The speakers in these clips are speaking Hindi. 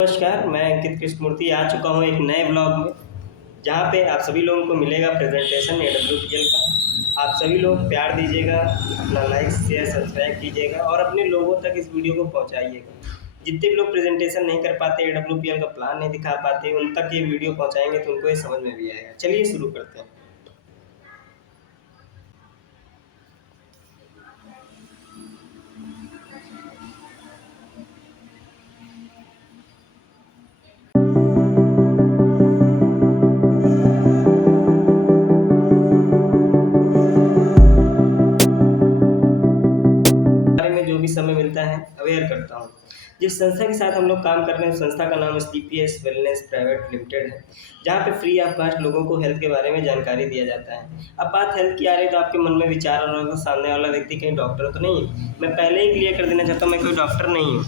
नमस्कार, मैं अंकित कृष्णमूर्ति आ चुका हूँ एक नए ब्लॉग में, जहाँ पे आप सभी लोगों को मिलेगा प्रेजेंटेशन AWPL का। आप सभी लोग प्यार दीजिएगा, अपना लाइक शेयर सब्सक्राइब कीजिएगा और अपने लोगों तक इस वीडियो को पहुँचाइएगा। जितने भी लोग प्रेजेंटेशन नहीं कर पाते, AWPL का प्लान नहीं दिखा पाते, उन तक ये वीडियो पहुँचाएंगे तो उनको ये समझ में भी आएगा। चलिए शुरू करते हैं। बारे में जो भी समय मिलता है अवेयर करता हूँ। जिस संस्था के साथ हम लोग काम कर रहे हैं उस संस्था का नाम CPS वेलनेस प्राइवेट लिमिटेड है, जहाँ पे फ्री ऑफ कास्ट लोगों को हेल्थ के बारे में जानकारी दिया जाता है। अब बात हेल्थ की आ रही है तो आपके मन में विचार आ रहा होगा सामने वाला व्यक्ति कहीं डॉक्टर तो नहीं है। मैं पहले ही क्लियर कर देना चाहता हूँ, मैं कोई डॉक्टर नहीं हूँ।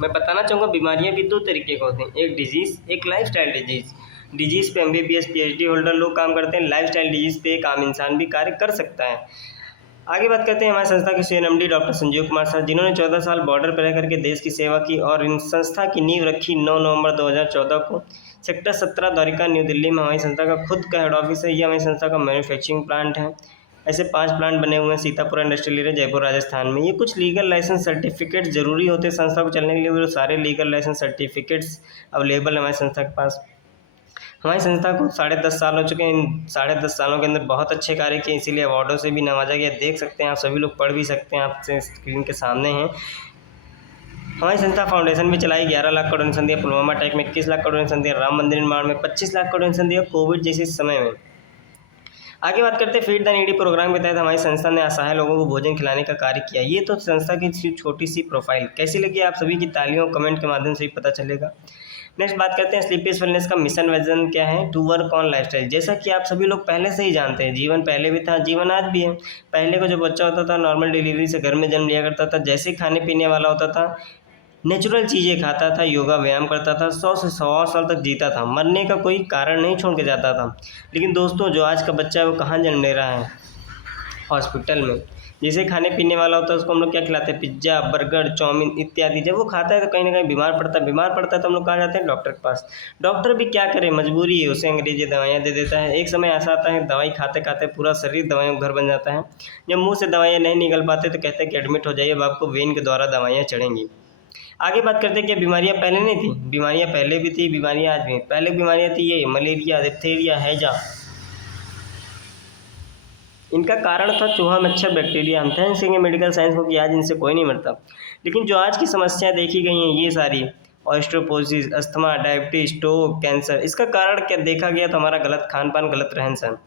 मैं बताना चाहूँगा बीमारियाँ भी दो तरीके की होती हैं, एक डिजीज़, एक लाइफस्टाइल डिजीज़। डिजीज़ पे MBBS PhD होल्डर लोग काम करते हैं, लाइफस्टाइल डिजीज़ पे एक आम इंसान भी कार्य कर सकता है। आगे बात करते हैं हमारे संस्था के CNMD doctor Sanjeev Kumar sir, जिन्होंने 14 साल बॉर्डर पर रह करके देश की सेवा की और इन संस्था की नींव रखी 9 नवंबर 2014 को। सेक्टर 17 द्वारिका न्यू दिल्ली में हमारी संस्था का खुद का हेड ऑफिस है। ये हमारी संस्था का मैन्युफैक्चरिंग प्लांट है। ऐसे 5 प्लांट बने हुए हैं सीतापुर इंडस्ट्रियल एरिया, जयपुर राजस्थान में। ये कुछ लीगल लाइसेंस सर्टिफिकेट जरूरी होते हैं संस्था को चलने के लिए, वो सारे लीगल लाइसेंस सर्टिफिकेट्स अवेलेबल है हमारी संस्था के पास। हमारी संस्था को 10.5 साल हो चुके हैं। इन 10.5 सालों के अंदर बहुत अच्छे कार्य किए, इसीलिए अवार्डों से भी नवाजा गया। देख सकते हैं आप सभी लोग, पढ़ भी सकते हैं, आपसे स्क्रीन के सामने हैं। हमारी संस्था फाउंडेशन भी चलाई, 11 लाख का डोनेशन दिया, पुलवामा अटैक में 21 लाख का डोनेशन दिया, राम मंदिर निर्माण में 25 लाख का डोनेशन दिया, कोविड जैसे समय में। आगे बात करते हैं फीड द नीडी प्रोग्राम के तहत हमारी संस्था ने असहाय लोगों को भोजन खिलाने का कार्य किया। ये तो संस्था की छोटी सी प्रोफाइल कैसी लगी आप सभी की तालियों कमेंट के माध्यम से ही पता चलेगा। नेक्स्ट बात करते हैं स्लीपियस वेलनेस का मिशन विजन क्या है, टू वर्क ऑन लाइफस्टाइल। जैसा कि आप सभी लोग पहले से ही जानते हैं, जीवन पहले भी था, जीवन आज भी है। पहले को जब बच्चा होता था नॉर्मल डिलीवरी से घर में जन्म लिया करता था, जैसे खाने पीने वाला होता था, नेचुरल चीज़ें खाता था, योगा व्यायाम करता था, 100 से 100 साल तक जीता था, मरने का कोई कारण नहीं छोड़ के जाता था। लेकिन दोस्तों जो आज का बच्चा है वो कहाँ जन्म ले रहा है, हॉस्पिटल में। जैसे खाने पीने वाला होता है उसको हम लोग क्या खिलाते हैं, पिज्ज़ा बर्गर चाउमीन इत्यादि। जब वो खाता है तो कहीं ना कहीं बीमार पड़ता है तो हम लोग कहाँ जाते हैं, डॉक्टर के पास। डॉक्टर भी क्या करे, मजबूरी है, उसे अंग्रेजी दवाइयाँ दे देता है। एक समय ऐसा आता है दवाई खाते खाते पूरा शरीर दवाइयों का घर बन जाता है। जब मुंह से दवाइयाँ नहीं निकल पाते तो कहते हैं कि एडमिट हो जाइए, अब आपको वेन के द्वारा दवाइयाँ चढ़ेंगी। आगे बात करते हैं कि बीमारियां पहले नहीं थी, बीमारियां पहले भी थी, बीमारियां आज भी हैं। पहले बीमारियां थी ये मलेरिया, डिप्थीरिया, हैजा। इनका कारण था चूहा मच्छर बैक्टीरिया। हम थैंक्स करेंगे मेडिकल साइंस को कि आज इनसे कोई नहीं मरता। लेकिन जो आज की समस्याएं देखी गई हैं ये सारी, osteoporosis, asthma, diabetes, stroke, cancer, इसका कारण क्या देखा गया तो हमारा गलत खान पान, गलत रहन सहन।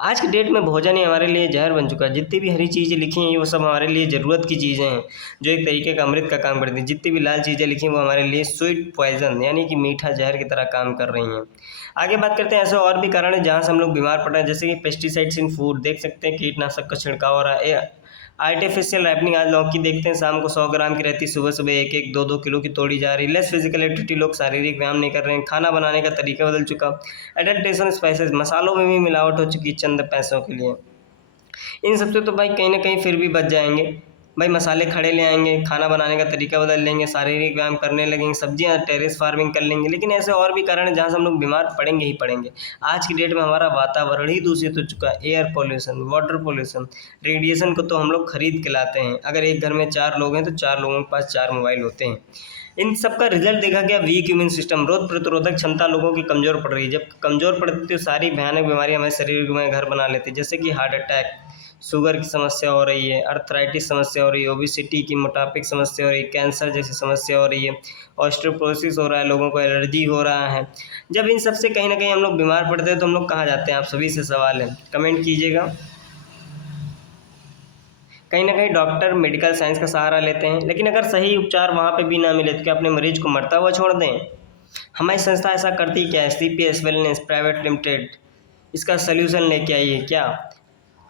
आज की डेट में भोजन ही हमारे लिए जहर बन चुका है। जितनी भी हरी चीज़ें लिखी हैं वो सब हमारे लिए ज़रूरत की चीज़ें हैं, जो एक तरीके का अमृत का काम करती हैं। जितनी भी लाल चीज़ें लिखी हैं वो हमारे लिए स्वीट पॉइजन यानी कि मीठा जहर की तरह काम कर रही हैं। आगे बात करते हैं ऐसे और भी कारण हैं जहाँ से हम लोग बीमार पड़ रहे हैं, जैसे कि पेस्टिसाइड्स इन फूड। देख सकते हैं कीटनाशक का छिड़काव हो रहा है। आर्टिफिशियल रैपनिंग, आज लौकी देखते हैं शाम को 100 ग्राम की रहती, सुबह सुबह 1-1, 2-2 किलो की तोड़ी जा रही। लेस फिजिकल एक्टिविटी, लोग शारीरिक व्यायाम नहीं कर रहे हैं। खाना बनाने का तरीका बदल चुका। एडल्ट्रेशन, स्पाइसेस, मसालों में भी मिलावट हो चुकी चंद पैसों के लिए। इन सबसे तो भाई कहीं ना कहीं फिर भी बच जाएंगे। भाई मसाले खड़े ले आएंगे, खाना बनाने का तरीका बदल लेंगे, शारीरिक व्यायाम करने लगेंगे, सब्जियां टेरेस फार्मिंग कर लेंगे। लेकिन ऐसे और भी कारण हैं जहाँ से हम लोग बीमार पड़ेंगे ही पड़ेंगे। आज की डेट में हमारा वातावरण ही दूषित हो चुका है। Air pollution, water pollution, radiation को तो हम लोग खरीद के लाते हैं। अगर एक घर में 4 लोग हैं तो 4 लोगों के पास 4 मोबाइल होते हैं। इन सब का रिजल्ट देखा गया वीक इम्यून सिस्टम, रोग प्रतिरोधक क्षमता लोगों की कमज़ोर पड़ रही है। जब कमज़ोर पड़ती है तो सारी भयानक बीमारियां हमारे शरीर में घर बना लेती है, जैसे कि हार्ट अटैक, शुगर की समस्या हो रही है, अर्थराइटिस समस्या हो रही है, ओबिसिटी की मोटापे की समस्या हो रही है, कैंसर जैसी समस्या हो रही है, ऑस्टियोपोरोसिस हो रहा है, लोगों को एलर्जी हो रहा है। जब इन सब से कहीं ना कहीं हम लोग बीमार पड़ते हैं तो हम लोग कहाँ जाते हैं, आप सभी से सवाल है, कमेंट कीजिएगा। कहीं ना कहीं डॉक्टर मेडिकल साइंस का सहारा लेते हैं। लेकिन अगर सही उपचार वहाँ पे भी ना मिले तो क्या अपने मरीज को मरता हुआ छोड़ दें। हमारी संस्था ऐसा करती क्या है, CPS वेलनेस प्राइवेट लिमिटेड इसका सल्यूशन लेके आई है। क्या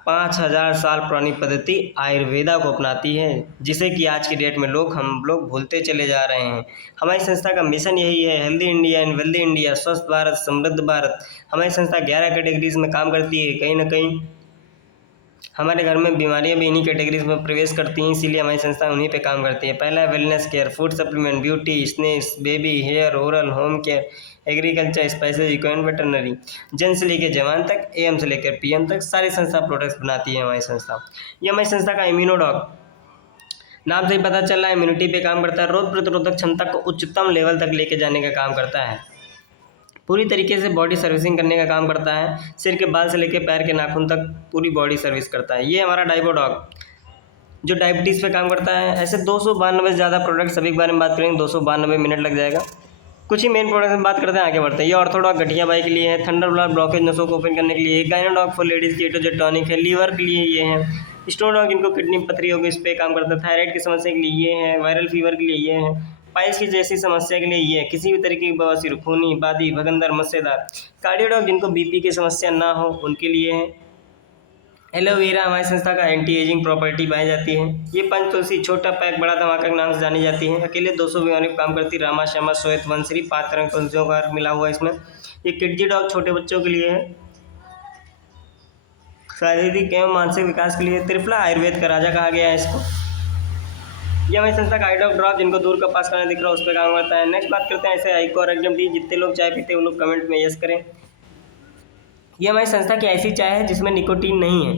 5000 साल पुरानी पद्धति आयुर्वेदा को अपनाती है, जिसे कि आज की डेट में हम लोग भूलते चले जा रहे हैं। हमारी संस्था का मिशन यही है, healthy India and wealthy India, स्वस्थ भारत समृद्ध भारत। हमारी संस्था 11 कैटेगरीज में काम करती है। कहीं ना कहीं हमारे घर में बीमारियां भी इन्हीं कैटेगरीज में प्रवेश करती हैं, इसीलिए हमारी संस्था उन्हीं पे काम करती है। पहला है wellness care, food supplement, beauty, snacks, baby, hair, oral, home care, agriculture, spices, eco and veterinary. जन से लेकर जवान तक, एम से लेकर पीएम तक सारी संस्था प्रोडक्ट्स बनाती है हमारी संस्था। ये हमारी संस्था का इम्यूनोडॉग, नाम से ही पता चल रहा है इम्यूनिटी पे काम करता है, रोग प्रतिरोधक क्षमता को उच्चतम लेवल तक लेके जाने का काम करता है, पूरी तरीके से बॉडी सर्विसिंग करने का काम करता है, सिर के बाल से लेकर पैर के नाखून तक पूरी बॉडी सर्विस करता है। ये हमारा डाइबोडॉग जो डायबिटीज़ पे काम करता है। ऐसे 292 से ज़्यादा प्रोडक्ट सभी के बारे में बात करेंगे, 292 मिनट लग जाएगा। कुछ ही मेन प्रोडक्ट में बात करते हैं, आगे बढ़ते हैं। ये ऑर्थोडॉग गठिया बाई के लिए है, थंडर ब्लॉकेज नसों को ओपन करने के लिए, गाइनोडॉग फॉर लेडीज़ की एटोजेट टॉनिक है, लीवर के लिए ये है, स्टोनडॉग इनको किडनी पथरी होगी इस पर काम करता है, थायराइड की समस्या के लिए ये है, वायरल फीवर के लिए ये है, पाइल्स की जैसी समस्या के लिए ये है, किसी भी तरीके की बवासीर, खूनी, बादी, भगंदर, मस्सेदार, कार्डियोडॉग जिनको बीपी की समस्या ना हो उनके लिए है। एलोवेरा हमारी संस्था का एंटी एजिंग प्रॉपर्टी पाई जाती है। ये पंच तुलसी छोटा पैक बड़ा धमाका के नाम से जानी जाती है, अकेले 200 बीमारी पर काम करती, रामा श्यामा श्वेत वंशरी 5 तरह तुलसियों का मिला हुआ है इसमें। ये किडजी डॉग छोटे बच्चों के लिए है, शारीरिक एवं मानसिक विकास के लिए। त्रिफला आयुर्वेद का राजा कहा गया है इसको। ये हमारी संस्था का आईडॉग ड्रॉप जिनको दूर का पास करना दिख रहा है उस पर काम करता है। नेक्स्ट बात करते हैं ऐसे आइको और एग्जम टी, जितने लोग चाय पीते हैं वो लोग कमेंट में यस करें। ये हमारी संस्था की ऐसी चाय है जिसमें निकोटीन नहीं है।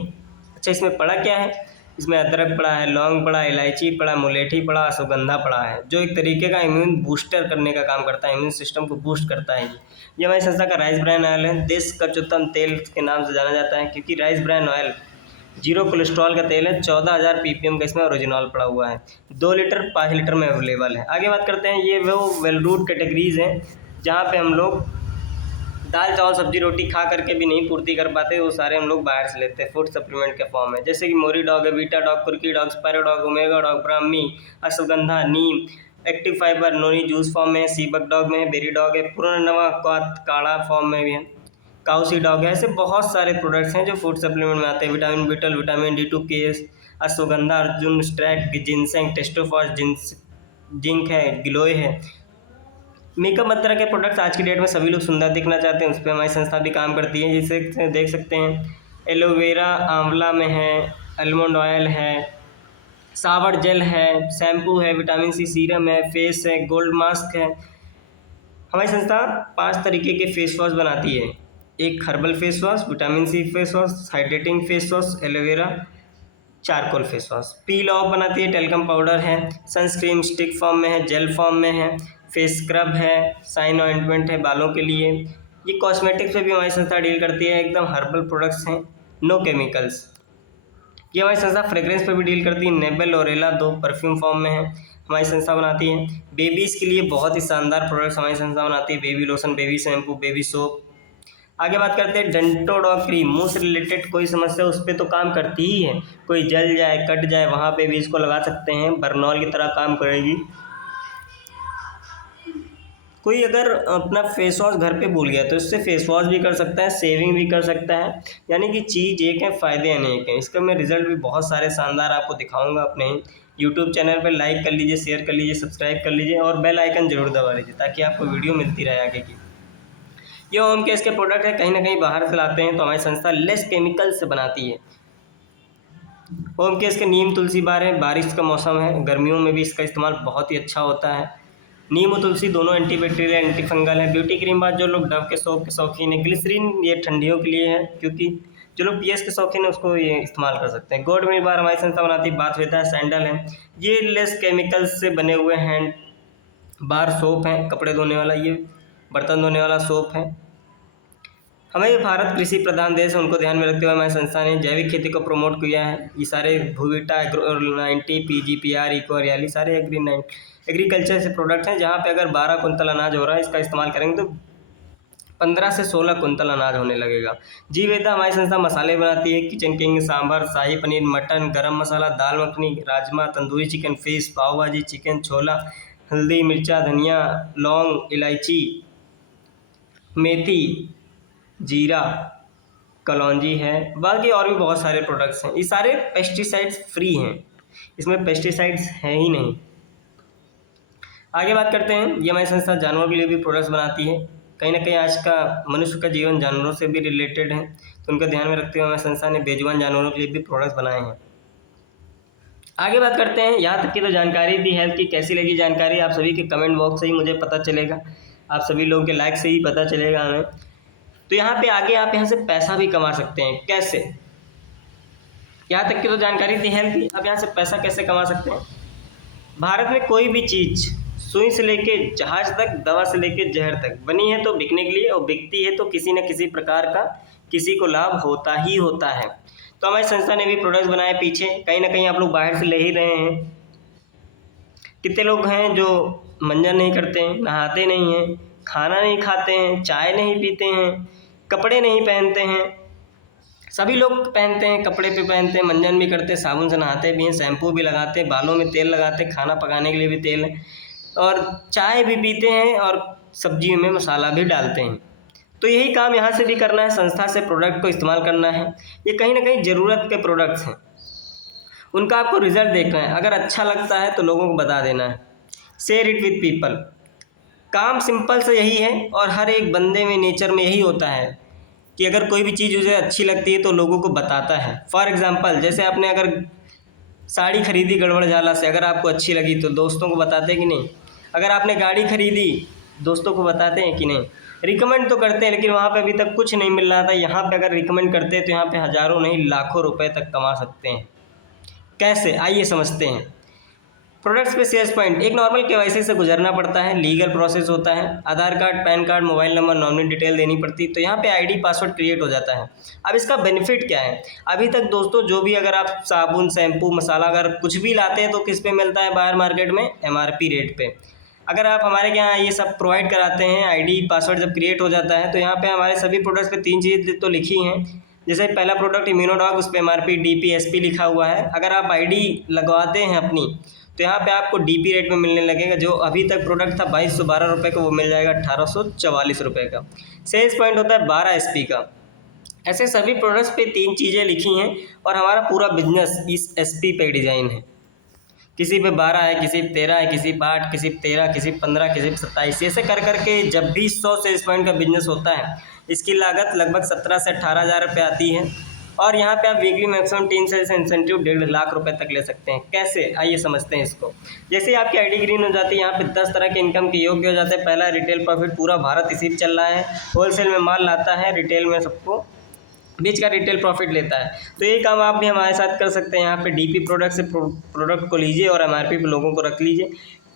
अच्छा, इसमें पड़ा क्या है? इसमें अदरक पड़ा है, लौंग पड़ा है, इलायची पड़ा, मुलेठी पड़ा, अश्वगंधा पड़ा है, जो एक तरीके का इम्यून बूस्टर करने का काम करता है, इम्यून सिस्टम को बूस्ट करता है। ये हमारी संस्था का राइस ब्रान ऑयल है, देश का चुतम तेल के नाम से जाना जाता है, क्योंकि राइस ब्रान ऑयल 0 कोलेस्ट्रॉल का तेल है। 14,000 ppm का इसमें ओरिजिनल पड़ा हुआ है। 2 लीटर 5 लीटर में अवेलेबल है। आगे बात करते हैं, ये वो वेल रूट कैटेगरीज हैं जहाँ पे हम लोग दाल चावल सब्जी रोटी खा करके भी नहीं पूर्ति कर पाते, वो सारे हम लोग बाहर से लेते हैं फूड सप्लीमेंट के फॉर्म में, जैसे कि मोरी डॉग है, बीटा डॉग, कुर्की डॉग, स्पायरो dog, omega dog, brahmi, ashwagandha, neem, active fibre, noni juice form में है, सीबक डॉग में है, बेरी डॉग है, पुरनवा काढ़ा फॉर्म में भी है, काउसी डॉग है। ऐसे बहुत सारे प्रोडक्ट्स हैं जो फूड सप्लीमेंट में आते हैं। विटामिन B12, विटामिन D2, केस, अश्वगंधा, अर्जुन, स्ट्रैक, जिनसेंग, टेस्टोफॉस, जिंक है, गिलोय है। मेकअप मंत्रा के प्रोडक्ट्स आज की डेट में सभी लोग सुंदर दिखना चाहते हैं, उस पर हमारी संस्था भी काम करती है। जिसे देख सकते हैं एलोवेरा आंवला में है, आलमंड ऑयल है, सावर जेल है, शैम्पू है, विटामिन C सीरम है, फेस है, गोल्ड मास्क है। हमारी संस्था 5 तरीके के फेस वॉश बनाती है। एक herbal face wash, vitamin C face wash, hydrating face wash, aloe vera charcoal face wash, peel of बनाती है, टेल्कम पाउडर है, सनस्क्रीन स्टिक फॉर्म में है, जेल फॉर्म में है, फेस स्क्रब है, साइन ऑइंटमेंट है बालों के लिए। ये कॉस्मेटिक्स पे भी हमारी संस्था डील करती है, एकदम हर्बल प्रोडक्ट्स हैं, नो केमिकल्स। ये हमारी संस्था फ्रेग्रेंस पे भी डील करती है, नेबल और एला 2 परफ्यूम फॉर्म में है, हमारी संस्था बनाती है। बेबीज़ के लिए बहुत ही शानदार प्रोडक्ट्स हमारी संस्था बनाती है, baby lotion, baby shampoo, baby soap. आगे बात करते हैं डेंटोडॉग क्रीम, मुंह से रिलेटेड कोई समस्या उस पर तो काम करती ही है, कोई जल जाए कट जाए वहाँ पे भी इसको लगा सकते हैं, बर्नॉल की तरह काम करेगी। कोई अगर अपना फेस वॉश घर पे भूल गया तो इससे फेस वॉश भी कर सकता है, सेविंग भी कर सकता है, यानी कि चीज़ एक है, फ़ायदे अनेक हैं। इसका मैं रिजल्ट भी बहुत सारे शानदार आपको दिखाऊंगा अपने यूट्यूब चैनल पर। लाइक कर लीजिए, शेयर कर लीजिए, सब्सक्राइब कर लीजिए और बेल आइकन जरूर दबा लीजिए ताकि आपको वीडियो मिलती रहे आगे की। ये होम केयर के प्रोडक्ट है, कहीं ना कहीं बाहर से लाते हैं तो हमारी संस्था लेस केमिकल से बनाती है। होम केयर के नीम तुलसी बार है, बारिश का मौसम है, गर्मियों में भी इसका इस्तेमाल बहुत ही अच्छा होता है। नीम और तुलसी दोनों एंटीबैक्टीरियल एंटी फंगल है। ब्यूटी क्रीम बात, जो लोग डव के सोप के शौकीन है, ग्लिसरीन ये ठंडियों के लिए है, क्योंकि जो लोग पीएस के शौकीन है उसको ये इस्तेमाल कर सकते हैं। गोड मिल्क बार हमारी संस्था बनाती है, बाथ वेदा सैंडल है, ये लेस केमिकल्स से बने हुए हैंड बार सोप हैं, कपड़े धोने वाला, ये बर्तन धोने वाला सोप है। हमारे भारत कृषि प्रधान देश है, उनको ध्यान में रखते हुए हमारी संस्था ने जैविक खेती को प्रमोट किया है। ये सारे भूविटा, एग्रो 90, PGPR, इको हरियाली सारे एग्रीकल्चर से प्रोडक्ट हैं, जहाँ पे अगर 12 कुंतल अनाज हो रहा है इसका इस्तेमाल करेंगे तो 15 से 16 कुंतल अनाज होने लगेगा। जी वेदा हमारी संस्था मसाले बनाती है, किचन किंग, सांभर, शाही पनीर, मटन, गरम मसाला, दाल मखनी, राजमा, तंदूरी चिकन, फिश, पाव भाजी, चिकन, छोला, हल्दी, मिर्चा, धनिया, लौंग, इलायची, मेथी, जीरा, कलौंजी है, बाकी और भी बहुत सारे प्रोडक्ट्स हैं। ये सारे पेस्टिसाइड्स फ्री हैं, इसमें पेस्टिसाइड्स हैं ही नहीं। आगे बात करते हैं, ये हमारी संस्था जानवरों के लिए भी प्रोडक्ट्स बनाती है। कहीं ना कहीं आज का मनुष्य का जीवन जानवरों से भी रिलेटेड है, तो उनका ध्यान में रखते हुए हमारी संस्था ने बेजुबान जानवरों के लिए भी प्रोडक्ट्स बनाए हैं। आगे बात करते हैं, यहाँ तक की तो जानकारी दी हेल्थ की। कैसी लगी जानकारी आप सभी के कमेंट बॉक्स से ही मुझे पता चलेगा, आप सभी लोगों के लाइक से ही पता चलेगा हमें। तो यहाँ पे आगे आप यहाँ से पैसा भी कमा सकते हैं। कैसे? यहाँ तक की तो जानकारी दी हेल्थ की, अब यहाँ से पैसा कैसे कमा सकते हैं। भारत में कोई भी चीज़ सुई से लेके जहाज तक, दवा से लेके जहर तक बनी है तो बिकने के लिए, और बिकती है तो किसी न किसी प्रकार का किसी को लाभ होता ही होता है। तो हमारी संस्था ने भी प्रोडक्ट्स बनाए पीछे, कहीं ना कहीं आप लोग बाहर से ले ही रहे हैं। कितने लोग हैं जो मंजन नहीं करते हैं, नहाते नहीं हैं, खाना नहीं खाते हैं, चाय नहीं पीते हैं, कपड़े नहीं पहनते हैं। सभी लोग पहनते हैं, कपड़े पे पहनते हैं, मंजन भी करते हैं, साबुन से नहाते भी हैं, शैम्पू भी लगाते हैं, बालों में तेल लगाते हैं, खाना पकाने के लिए भी तेल है, और चाय भी पीते हैं, और सब्जियों में मसाला भी डालते हैं। तो यही काम यहाँ से भी करना है, संस्था से प्रोडक्ट को इस्तेमाल करना है। ये कहीं ना कहीं ज़रूरत के प्रोडक्ट्स हैं, उनका आपको रिजल्ट देखना है। अगर अच्छा लगता है तो लोगों को बता देना है, शेयर इट विथ पीपल। काम सिंपल से यही है, और हर एक बंदे में, नेचर में यही होता है कि अगर कोई भी चीज़ उसे अच्छी लगती है तो लोगों को बताता है। फॉर एग्ज़ाम्पल, जैसे आपने अगर साड़ी खरीदी गड़बड़ झाला से, अगर आपको अच्छी लगी तो दोस्तों को बताते हैं कि नहीं। अगर आपने गाड़ी खरीदी, दोस्तों को बताते हैं कि नहीं। रिकमेंड तो करते हैं, लेकिन वहाँ पे अभी तक कुछ नहीं मिल रहा था। यहाँ पे अगर रिकमेंड करते हैं तो यहाँ पे हज़ारों नहीं लाखों रुपए तक कमा सकते हैं। कैसे, आइए समझते हैं। प्रोडक्ट्स पे सेल्स पॉइंट, एक नॉर्मल केवाईसी से गुजरना पड़ता है, लीगल प्रोसेस होता है, Aadhaar card, PAN card, mobile number, nominee detail देनी पड़ती है, तो यहाँ पे आईडी पासवर्ड क्रिएट हो जाता है। अब इसका बेनिफिट क्या है? अभी तक दोस्तों जो भी अगर आप साबुन, शैम्पू, मसाला अगर कुछ भी लाते हैं तो किस पे मिलता है बाहर मार्केट में? MRP रेट पे। अगर आप हमारे यहाँ ये सब प्रोवाइड कराते हैं, आईडी पासवर्ड जब क्रिएट हो जाता है तो यहाँ पे हमारे सभी प्रोडक्ट्स पे 3 चीज़ तो लिखी हैं। जैसे पहला प्रोडक्ट इम्यूनोडॉग, उस पर MRP DP SP लिखा हुआ है। अगर आप आईडी लगवाते हैं अपनी तो यहाँ पे आपको DP रेट में मिलने लगेगा। जो अभी तक प्रोडक्ट था 2212 रुपये का, वो मिल जाएगा 1844 रुपये का। सेल्स पॉइंट होता है 12 SP का। ऐसे सभी प्रोडक्ट्स पे 3 चीज़ें लिखी हैं, और हमारा पूरा बिजनेस इस SP पे डिज़ाइन है। किसी पे 12 है, किसी पे 13 है, किसी पे 8, किसी पे 13, किसी पे 15, किसी पे 27। ऐसे कर करके जब भी 100 सेल्स पॉइंट का बिजनेस होता है, इसकी लागत लगभग 17 से 18 हज़ार रुपये आती है। और यहाँ पे आप weekly maximum 3 sales incentive 1.5 lakh रुपए तक ले सकते हैं। कैसे, आइए समझते हैं इसको। जैसे ही आपकी आईडी ग्रीन हो जाती है, यहाँ पे 10 तरह के इनकम के योग्य हो जाते हैं। पहला, रिटेल प्रॉफिट, पूरा भारत इसी पे चल रहा है। होलसेल में माल लाता है, रिटेल में सबको बीच का रिटेल प्रॉफिट लेता है। तो यही काम आप भी हमारे साथ कर सकते हैं। यहाँ पे DP प्रोडक्ट से प्रोडक्ट को लीजिए और MRP पे लोगों को रख लीजिए,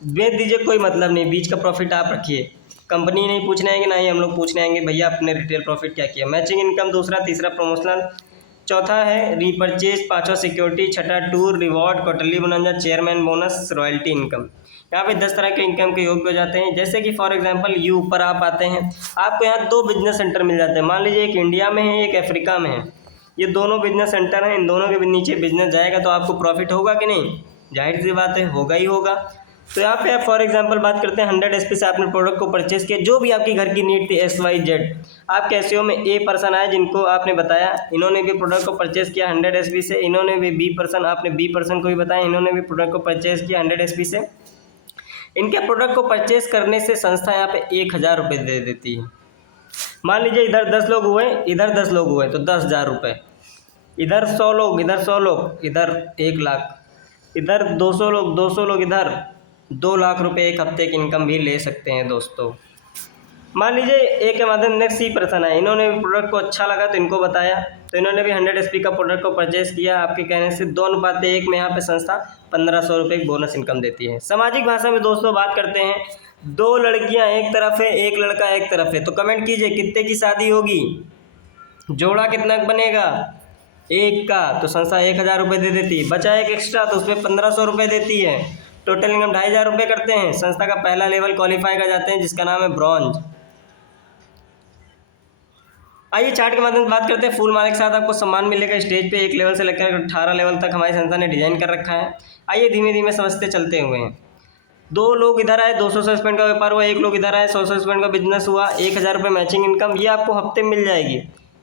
बेच दीजिए, कोई मतलब नहीं। बीच का प्रॉफिट आप रखिए, कंपनी नहीं पूछने आएंगे, ना ही हम लोग पूछने आएंगे भैया अपने रिटेल प्रॉफिट क्या किया। मैचिंग इनकम दूसरा, तीसरा प्रमोशनल, चौथा है रीपरचेज, पाँचवा सिक्योरिटी, छठा tour, reward, quarterly bonus, chairman bonus, royalty income. यहाँ पे 10 तरह के इनकम के योग्य हो जाते हैं। जैसे कि फॉर एग्जांपल ये ऊपर आप आते हैं, आपको यहाँ 2 बिजनेस सेंटर मिल जाते हैं। मान लीजिए एक इंडिया में है, एक अफ्रीका में है। ये दोनों बिजनेस सेंटर हैं, इन दोनों के नीचे बिजनेस जाएगा तो आपको प्रॉफिट होगा कि नहीं? जाहिर सी बात है, होगा ही होगा। तो यहाँ पे आप फॉर एग्जांपल बात करते हैं 100 SP से आपने प्रोडक्ट को परचेस किया, जो भी आपकी घर की नीड थी XYZ। आपके SEO में A पर्सन आए जिनको आपने बताया, इन्होंने भी प्रोडक्ट को परचेस किया 100 SP से। इन्होंने भी B पर्सन, आपने B पर्सन को भी बताया, इन्होंने भी प्रोडक्ट को परचेस किया 100 SP से। इनके प्रोडक्ट को परचेस करने से संस्था यहाँ पे 1000 रुपये दे देती है। मान लीजिए इधर 10 लोग हुए, इधर 10 लोग हुए, तो 10,000 रुपये। इधर 100 लोग, इधर 100 लोग, इधर 1 लाख, इधर 200 लोग, 200 लोग, इधर 2 लाख रुपए एक हफ्ते की इनकम भी ले सकते हैं दोस्तों। मान लीजिए एक के माध्यम नेक्स्ट C पर्सन है, इन्होंने भी प्रोडक्ट को अच्छा लगा तो इनको बताया, तो इन्होंने भी 100 SP का प्रोडक्ट को परचेस किया। आपके कहने से 2:1 में यहाँ पे संस्था 1500 रुपये की बोनस इनकम देती है। सामाजिक भाषा में दोस्तों बात करते हैं, 2 लड़कियाँ एक तरफ है, 1 लड़का एक तरफ है, तो कमेंट कीजिए कितने की शादी होगी, जोड़ा कितना बनेगा? 1 का, तो संस्था 1000 रुपये दे देती है। बचा एक एक्स्ट्रा तो उसमें 1500 रुपये देती है। टोटल इनकम 2500 रुपये करते हैं। संस्था का पहला लेवल क्वालिफाई कर जाते हैं जिसका नाम है ब्रॉन्ज। आइए चार्ट के माध्यम से बात करते हैं। फूल माला के साथ आपको सम्मान मिलेगा स्टेज पे। 1 लेवल से लेकर 18 लेवल तक हमारी संस्था ने डिजाइन कर रखा है। आइए धीमे धीमे समझते चलते हुए हैं। 2 लोग इधर आए, 200 सेल्स पॉइंट का व्यापार हुआ। 1 लोग इधर आए, 100 सेल्स पॉइंट का बिजनेस हुआ, 1000 रुपये मैचिंग इनकम, ये आपको हफ्ते में मिल जाएगी।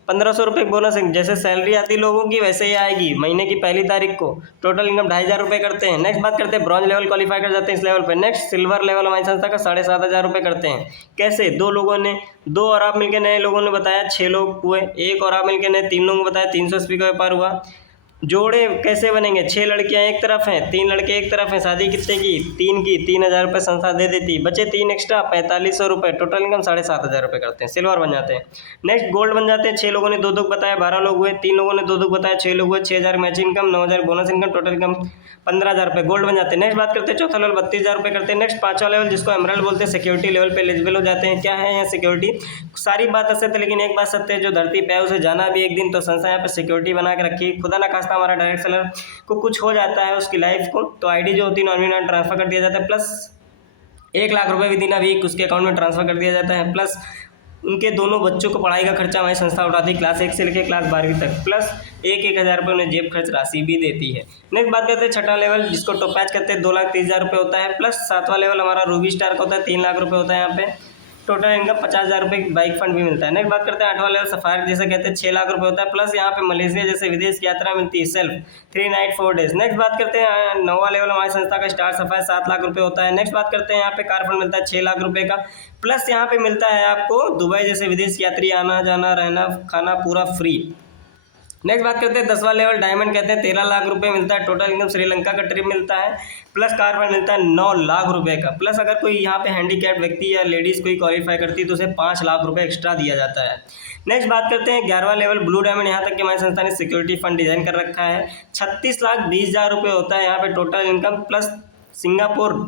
1500 रुपये बोनस। जैसे सैलरी आती लोगों की वैसे ही आएगी महीने की पहली तारीख को। टोटल इनकम 2500 रुपये करते हैं। नेक्स्ट बात करते हैं ब्रॉन्ज लेवल क्वालिफाई कर जाते हैं इस लेवल पे। नेक्स्ट सिल्वर लेवल हमारी संस्था का 7500 रुपये करते हैं। कैसे? दो और आप मिलकर नए लोगों ने बताया 6 लोग हुए, एक और आप मिलकर नए 3 लोगों ने बताया 380 का व्यापार हुआ। जोड़े कैसे बनेंगे? 6 लड़कियां एक तरफ हैं, 3 लड़के एक तरफ हैं, शादी कितने की? 3 की, 3000 रुपये संस्था दे देती, बचे 3 एक्स्ट्रा 4500 रुपये। टोटल इनकम 7500 रुपये करते हैं, सिल्वर बन जाते हैं। नेक्स्ट गोल्ड बन जाते हैं। 6 लोगों ने 2 बताया, 12 लोग हुए, 3 लोगों ने 2 बताया, 6 लोग हुए, 6000 match income, 9000 bonus income, total income 15000 रुपये गोल्ड बन जाते हैं। नेक्स्ट बात करते हैं चौथा लेवल 32000 रुपये करते हैं। नेक्स्ट 5वां लेवल जिसको एमरल्ड बोलते हैं, सिक्योरिटी लेवल पे एलिजिबल हो जाते हैं। क्या है यहाँ सिक्योरिटी? सारी बात असत्य है लेकिन एक बात सत्य है, जो धरती पे है उसे जाना भी एक दिन, तो संस्था यहाँ पे सिक्योरिटी बना के रखी। खुदा ना खास्ता हमारा डायरेक्ट सेलर को कुछ हो जाता है उसकी लाइफ को, तो आईडी जो होती है नॉमिनी नाम ट्रांसफर कर दिया जाता है, प्लस 1 लाख रुपए विदिन अ वीक उसके अकाउंट में ट्रांसफर कर दिया जाता है, प्लस उनके दोनों बच्चों को पढ़ाई का खर्चा हमारी संस्था उठाती है, क्लास 1 से लेकर क्लास 12वीं तक, प्लस 1,000 रुपये उन्हें जेब खर्च राशि भी देती है। नेक्स्ट बात करते हैं छठा लेवल जिसको टोपैच कहते हैं, 2,30,000 रुपये होता है, प्लस 7वां लेवल हमारा रूबी स्टार का होता है, 3 लाख रुपये होता है यहाँ पे। टोटल इनकम 50,000 रुपये की बाइक फंड भी मिलता है। नेक्स्ट बात करते हैं 8वां लेवल सफायर जैसे कहते हैं, 6 लाख रुपये होता है, प्लस यहाँ पे मलेशिया जैसे विदेश की यात्रा मिलती है सेल्फ 3 नाइट 4 डेज। नेक्स्ट बात करते हैं 9वां लेवल हमारी संस्था का स्टार सफायर 7 लाख रुपये होता है। नेक्स्ट बात करते हैं यहाँ पे कार फंड मिलता है 6 लाख रुपये का, प्लस यहाँ पे मिलता है आपको दुबई जैसे विदेश की यात्री आना जाना रहना खाना पूरा फ्री। नेक्स्ट बात करते हैं 10वां लेवल डायमंड कहते हैं, 13 लाख रुपए मिलता है। टोटल इनकम श्रीलंका का ट्रिप मिलता है, प्लस कार फंड मिलता है 9 लाख रुपए का, प्लस अगर कोई यहाँ पे हैंडीकैप व्यक्ति या लेडीज़ कोई क्वालिफाई करती है तो उसे 5 लाख रुपए एक्स्ट्रा दिया जाता है। नेक्स्ट बात करते हैं 11वां लेवल ब्लू डायमंड, यहाँ तक कि हमारी संस्था ने सिक्योरिटी फंड डिजाइन कर रखा है, 36,20,000 रुपये होता है यहाँ पे टोटल इनकम, प्लस सिंगापुर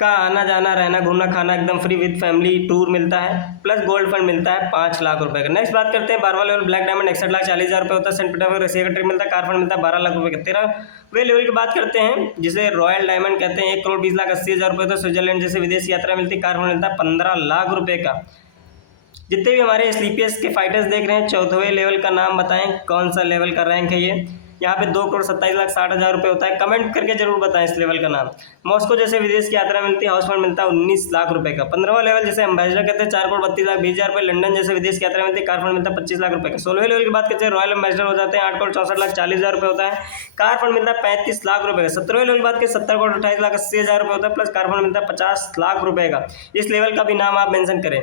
का आना जाना रहना घूमना खाना एकदम फ्री विद फैमिली टूर मिलता है, प्लस गोल्ड फंड मिलता है 5 लाख रुपए का। नेक्स्ट बात करते हैं 12वां लेवल ब्लैक डायमंड 61,40,000 रुपये होता है, सेंट पीटर्सबर्ग रशिया का ट्रिप मिलता है, कार फंड मिलता है 12 लाख रुपए का। 13वें लेवल की बात करते हैं जिसे रॉयल डायमंड कहते हैं, 1,20,80,000 रुपये होता है, स्विट्जरलैंड जैसे विदेश यात्रा मिलती है, कार फंड मिलता है 15 लाख रुपये का। जितने भी हमारे स्लीपियस के फाइटर्स देख रहे हैं 14वें लेवल का नाम बताएं, कौन सा लेवल का रैंक है ये? यहाँ पे 2,27,60,000 रुपये होता है, कमेंट करके जरूर बताएं इस लेवल का नाम। मॉस्को जैसे विदेश की यात्रा मिलती है, हाउस फंड मिलता है 19 लाख रुपये का। 15वां लेवल जैसे एम्बेसडर कहते हैं 4,32,20,000 रुपये, लंदन जैसे विदेश की यात्रा मिलती है, कार फंड मिलता है 25 लाख रुपये का। 16वें लेवल की बात करते हैं रॉयल एम्बेसडर हो जाते हैं 8,64,40,000 रुपये होता है, कार फंड मिलता है 35 लाख रुपये का। 17वें लेवल की बात करें 70,28,80,000 रुपये होता है, प्लस कार फंड मिलता है 50 लाख रुपये का। इस लेवल का भी नाम आप मेंशन करें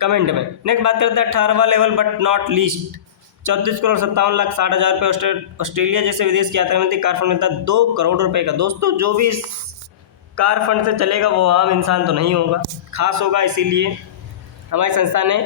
कमेंट में। नेक्स्ट बात करते हैं 18वां लेवल बट नॉट लीस्ट, 34,57,60,000 रुपये, ऑस्ट्रेलिया जैसे विदेश की यात्रा मिलती है, कार फंड मिलता है 2 करोड़ रुपए का। दोस्तों जो भी इस कार फंड से चलेगा वो आम इंसान तो नहीं होगा, खास होगा, इसीलिए हमारी संस्था ने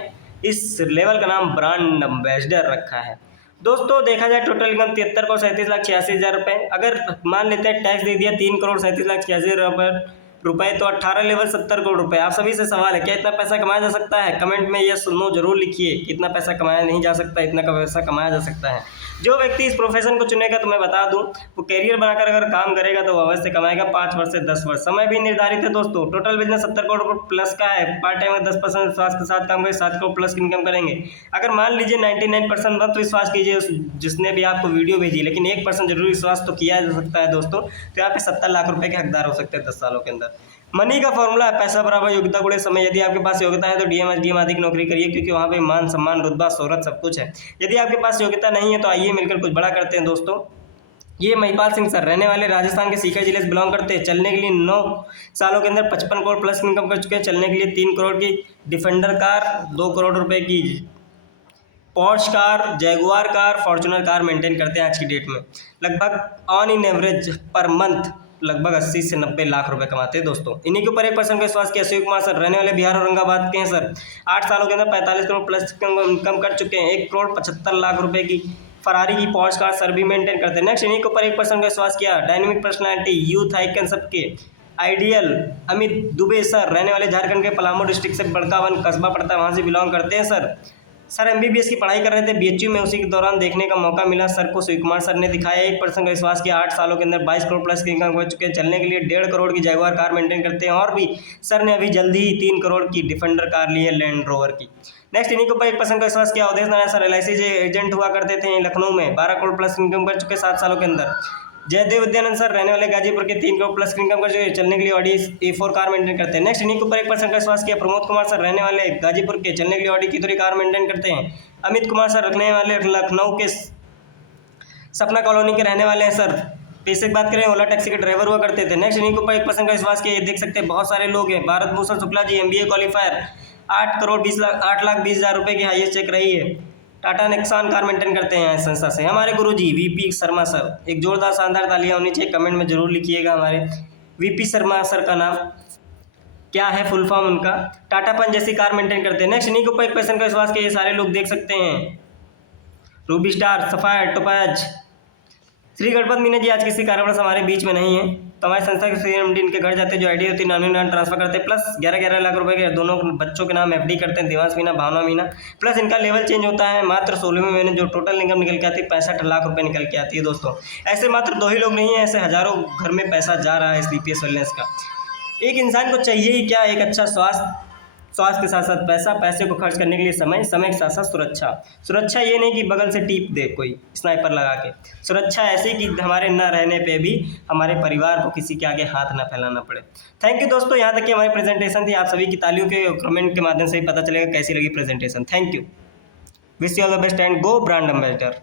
इस लेवल का नाम ब्रांड एम्बेसडर रखा है। दोस्तों देखा जाए टोटल इनकम 73,37,86,000 रुपये, अगर मान लेते हैं टैक्स दे दिया 3,37,86,000 रुपए, तो 18 लेवल 70 करोड़ रुपए। आप सभी से सवाल है क्या इतना पैसा कमाया जा सकता है? कमेंट में यस नो जरूर लिखिए, कितना पैसा कमाया नहीं जा सकता, इतना का पैसा कमाया जा सकता है। जो व्यक्ति इस प्रोफेशन को चुनेगा तो मैं बता दूं वो कैरियर बनाकर अगर काम करेगा तो वो अवश्य कमाएगा 5 वर्ष से 10 वर्ष। समय भी निर्धारित है दोस्तों। टोटल बिजनेस 70 करोड़ रुपये प्लस का है, पार्ट टाइम में 10% विश्वास के साथ काम करेंगे 7 करोड़ प्लस इनकम करेंगे। अगर मान लीजिए 99% मत विश्वास कीजिए जिसने भी आपको वीडियो भेजी, लेकिन 1% जरूर विश्वास तो किया जा सकता है दोस्तों, तो यहाँ पे 70 लाख रुपए के हकदार हो सकते हैं 10 सालों के अंदर। मनी का फॉर्मूला है पैसा बराबर योग्यता गुणे समय। यदि आपके पास योग्यता है तो डीएम एसडीएम आदि की नौकरी करिए, क्योंकि वहाँ पे मान सम्मान रुतबा शोहरत सब कुछ है। यदि आपके पास योग्यता नहीं है तो आइए मिलकर कुछ बड़ा करते हैं दोस्तों। ये महिपाल सिंह सर रहने वाले राजस्थान के सीकर जिले से बिलोंग करते हैं। चलने के लिए 9 सालों के अंदर 55 करोड़ प्लस इनकम कर चुके हैं। चलने के लिए 3 करोड़ की डिफेंडर कार, 2 करोड़ रुपए की Porsche car, Jaguar car, Fortuner car maintain करते हैं आज की डेट में। लगभग on in average per month लगभग 80 से 90 लाख रुपए कमाते हैं दोस्तों। इन्हीं के ऊपर 1% का विश्वास किया। शिव कुमार सर रहने वाले बिहार औरंगाबाद के हैं सर। 8 सालों के अंदर 45 करोड़ प्लस इनकम कर चुके हैं। 1 करोड़ 75 लाख रुपए की फरारी की पॉश कार सर भी मेंटेन करते हैं। नेक्स्ट इन्हीं के ऊपर 1% का विश्वास किया। डायनेमिक पर्सनैलिटी, यूथ आइकन सबके आइडियल अमित दुबे सर रहने वाले झारखंड के पलामू डिस्ट्रिक्ट से बड़कावन कस्बा पड़ता है, वहाँ से बिलोंग करते हैं सर एमबीबीएस की पढ़ाई कर रहे थे बीएचयू में। उसी के दौरान देखने का मौका मिला सर को। शिव कुमार सर ने दिखाया 1% का विश्वास किया। 8 सालों के अंदर 22 करोड़ प्लस की इनकम हो चुके हैं। चलने के लिए 1.5 करोड़ की जैगुआर कार मेंटेन करते हैं। और भी सर ने अभी जल्दी ही 3 करोड़ की डिफेंडर कार ली है लैंड रोवर की। नेक्स्ट इन्हीं के ऊपर 1% का विश्वास किया। Uday Narayan sir LIC agent हुआ करते थे लखनऊ में, 12 करोड़ प्लस इनकम कर चुके 7 सालों के अंदर। जयदेव विद्यानंद सर रहने वाले गाजीपुर के 3 करोड़ प्लस इनकम कर चलने के लिए ऑडी A4 कार मेंटेन करते हैं। नेक्स्ट इन्हीं के ऊपर 1% का विश्वास किया प्रमोद कुमार सर रहने वाले गाजीपुर के चलने के लिए ऑडी की कार मेंटेन करते हैं। अमित कुमार सर रखने वाले लखनऊ के सपना कॉलोनी के रहने वाले हैं सर। पैसे की बात करें ओला टैक्सी के ड्राइवर हुआ करते थे। नेक्स्ट इन्हीं के ऊपर 1% का विश्वास किया, ये देख सकते हैं बहुत सारे लोग हैं। भारत भूषण शुक्ला जी MBA क्वालिफायर 8,20,00,000 रुपये की हाईएस्ट चेक रही है। टाटा नेक्सान कार मेंटेन करते हैं संस्था से। हमारे गुरुजी VP शर्मा सर, एक जोरदार शानदार तालियां होनी चाहिए, कमेंट में जरूर लिखिएगा हमारे VP शर्मा सर का नाम क्या है, फुल फॉर्म उनका। टाटा पंच जैसी कार मेंटेन करते हैं। नेक्स्ट इन्हीं के ऊपर 1% का विश्वास किया, ये सारे लोग देख सकते हैं। Ruby star, sapphire, topaz. Shri Ganpat Meena ji आज किसी कारणवश हमारे बीच में नहीं है, तो हमारी संस्था के CMD इनके घर जाते हैं, जो आईडी होती है नॉन ट्रांसफर करते हैं, प्लस 11 लाख रुपए के दोनों बच्चों के नाम FD करते हैं, देवांश मीना, भावना मीना, प्लस इनका लेवल चेंज होता है मात्र 16वें महीने, जो टोटल इनकम निकल के आती है 65 लाख रुपए निकल के आती है। दोस्तों ऐसे मात्र 2 ही लोग नहीं है, ऐसे हजारों घर में पैसा जा रहा है SDPS वेलनेस का। एक इंसान को चाहिए ही क्या, एक अच्छा स्वास्थ्य के साथ साथ पैसा, पैसे को खर्च करने के लिए समय, समय के साथ साथ सुरक्षा। सुरक्षा ये नहीं कि बगल से टीप दे कोई स्नाइपर लगा के, सुरक्षा ऐसी कि हमारे न रहने पे भी हमारे परिवार को किसी के आगे हाथ ना फैलाना पड़े। थैंक यू दोस्तों, यहाँ तक की हमारी प्रेजेंटेशन थी। आप सभी की तालियों के कमेंट के माध्यम से ही पता चलेगा कैसी लगी presentation. Thank you, wish you all the best and go brand ambassador.